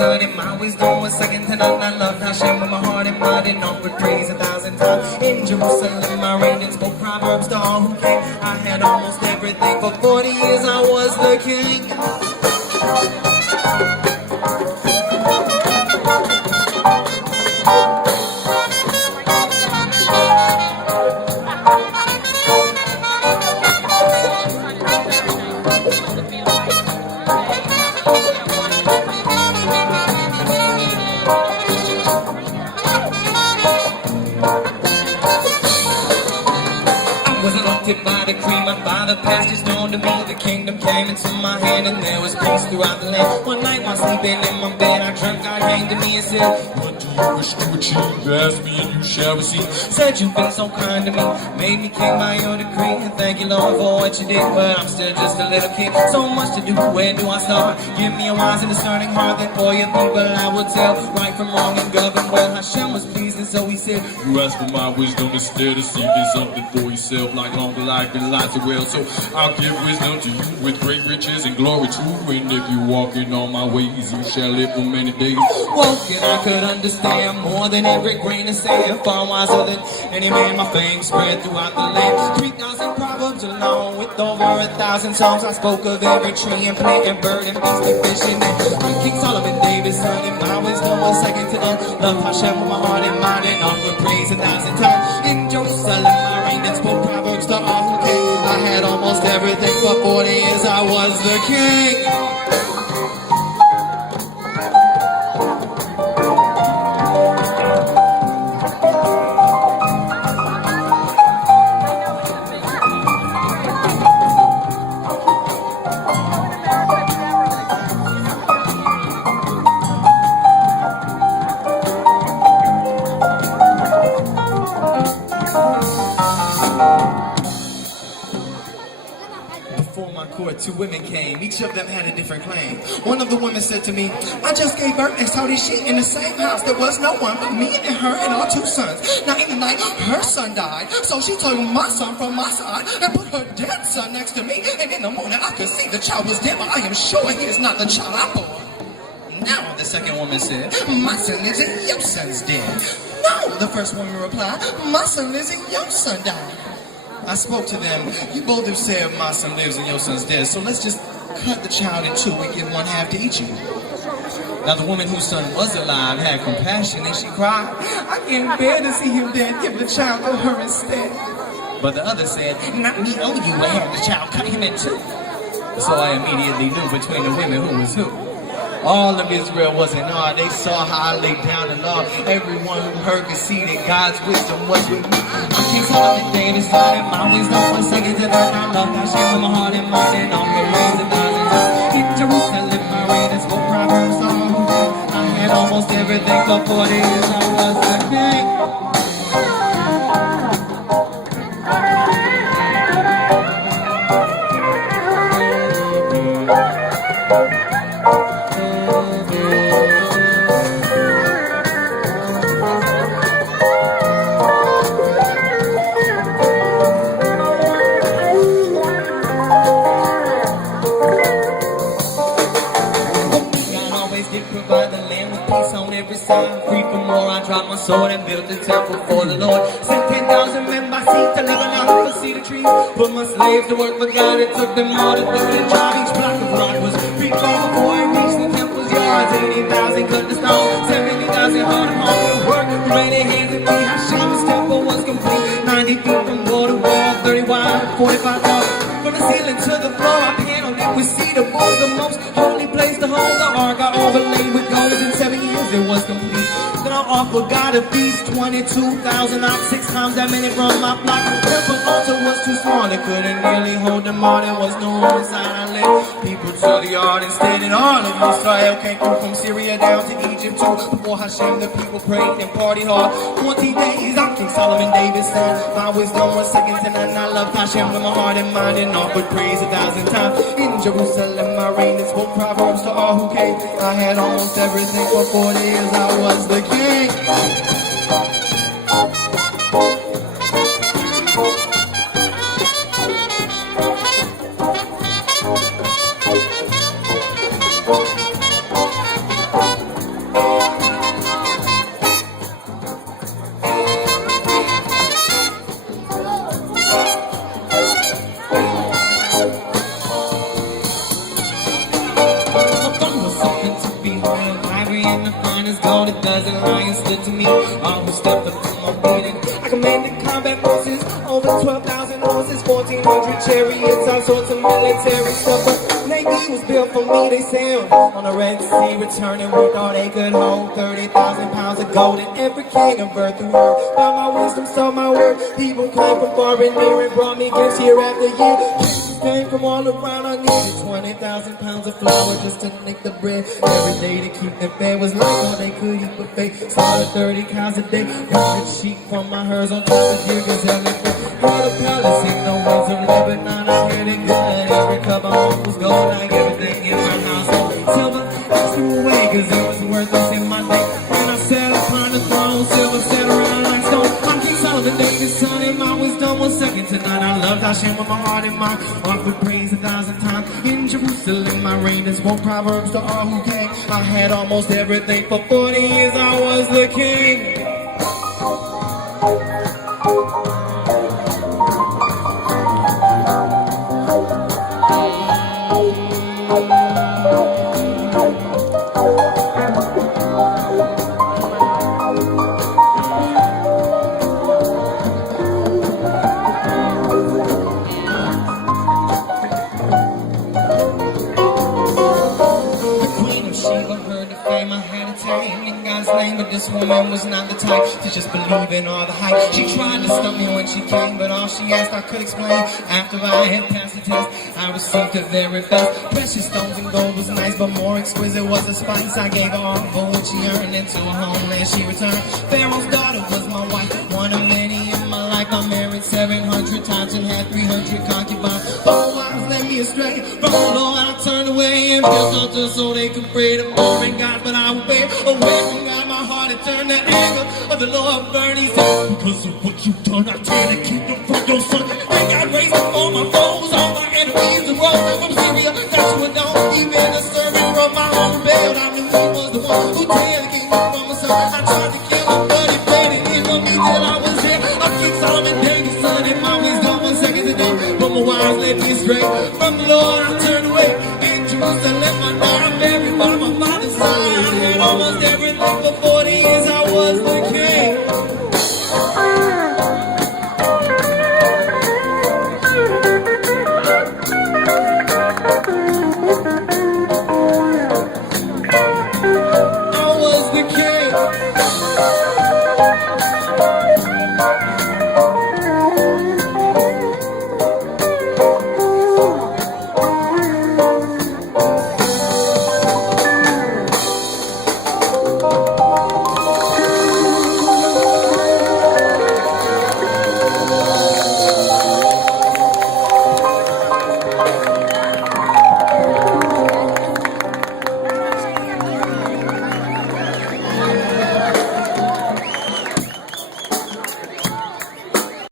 son, and my wisdom was second to none. I loved Hashem with my heart and mind, and offered praise 1,000 times. In Jerusalem I reigned and spoke proverbs to all who came. I had almost everything. For 40 years I was the king. By the cream, my father passed his throne to me. The kingdom came into my hand, and there was peace throughout the land. One night while sleeping in my bed, I dreamt God came to me and said, "What do you wish to achieve? Ask me and you shall receive." Said you've been so kind to me, made me king by your decree. And thank you, Lord, for what you did, but I'm still just a little kid. So much to do, where do I start? Give me a wise and discerning heart, that for your people I will tell right from wrong and govern well. Hashem was pleased, and so he said, "You asked for my wisdom instead of seeking something for yourself, like longer life and lots of wealth. So I'll give wisdom to you with great riches and glory too. And if you walk in all my ways, you shall live for many days." Woken, I could understand more than every grain of sand, far wiser than any man. My fame spread throughout the land. 3,000 proverbs along with over 1,000 songs. I spoke of every tree and plant and bird and beast and fish. And I'm King Solomon, David's son, and my wisdom was second to none. Love Hashem with my heart and mind, and offer praise 1,000 times. In Jerusalem I reigned and spoke proverbs to all who came. I had almost everything. For 40 years I was the king. Two women came, each of them had a different claim. One of the women said to me, "I just gave birth and so did she. In the same house there was no one but me and her and our 2 sons. Now in the night her son died, so she took my son from my side and put her dead son next to me. And in the morning I could see the child was dead, but I am sure he is not the child I bore." Now the second woman said, "My son lives and your son's dead." "No," the first woman replied, "my son lives and your son died." I spoke to them. "You both have said my son lives and your son's dead, so let's just cut the child in 2 and give 1/2 to each of you." Now the woman whose son was alive had compassion and she cried, "I can't bear to see him dead. Give the child to her instead." But the other said, "Not me, oh you, I had the child cut him in 2. So I immediately knew between the women who was who. All of Israel was in awe. They saw how I laid down the law. Everyone who heard could see that God's wisdom was with me. I'm King Solomon, David's son, and my wisdom was second to none. I love Hashem with my heart and mind, and all the ways 1,000 times. In Jerusalem I reigned and spoke proverbs to all who came. I had almost everything. For 40 years I was the king. Free from war, I dropped my sword and built a temple for the Lord. Sent 10,000 men by sea to Lebanon for cedar trees. Put my slaves to work for God. It took them all to do the job. Each block of rock was pre-called before it reached the temple's yards. 80,000 cut the stone, 70,000 hard and hard work. Remaining hands and feet. Hashem's temple was complete. 90 feet from wall to wall, 30 wide, 45 tall. From the ceiling to the floor, I paneled it with cedar. Was the most holy place to hold the ark. I overlaid with gold. In 7 years it was complete. Then I offered God a feast, 22,000 ox, 6 times that many from my flock. The temple altar was too small, it couldn't nearly hold them all. There was no room inside. I led people to the yard instead, and all of Israel came through from Syria down to Egypt too. Before Hashem, the people prayed and partied hard. 20 days, I'm King Solomon, David's son. My wisdom was second to none. I loved Hashem with my heart and mind, and offered praise 1,000 times. In Jerusalem I reigned and spoke proverbs to all who came. I had almost everything. For 40 years I was the king. given to me. All who stepped up in my beating. I commanded combat forces, over 12,000 horses, 1,400 chariots, all sorts of military stuff. But Navy was built for me. They sailed on the Red Sea, returning. We thought they could hold 30,000 pounds of gold. And every king of earth who heard by my wisdom, saw my word. People came from far and near and brought me gifts year after year. Came from all around. I needed 20,000 pounds of flour just to make the bread. Every day to keep them fed was like all they could eat buffet. Slaughtered 30 cows a day. Got the sheep from my herds on top of deer gazelle. Had a palace in the winds of Lebanon. I had it good. Every cup of milk was gold. Like everything in my house. Silver, I threw away cause it was worthless in my day. When I sat upon the throne, silver sat around like stone. I'm King Solomon, David's son, and my wisdom was second to none. I loved Hashem with my heart and mind. Offered praise 1,000 times. In Jerusalem, my reign is spoke proverbs to all who came. I had almost everything. For 40 years, I was the king. But this woman was not the type to just believe in all the hype. She tried to stop me when she came, but all she asked I could explain. After I had passed the test, I received the very best. Precious stones and gold was nice, but more exquisite was the spice. I gave her all for what she earned into her homeland she returned. Pharaoh's daughter was my wife, one of many in my life. I married 700 times and had 300 concubines. 4 wives led me astray from the Lord. I turned away and built altars so they could pray to more than God, but I obeyed away from God. My heart had turned the anger of the Lord burned. He said, because of what you've done, I tear the kingdom from your son. And God raised up all my foes, all my enemies, and rose from Syria. That's what don't even the servant of my own rebelled. I knew he was the one who tear the kingdom from my son. I tried to kill him, but he prayed and he loved me till I was there. I King Solomon, David's son, and my wisdom was second to none. But my wives led me astray from the Lord.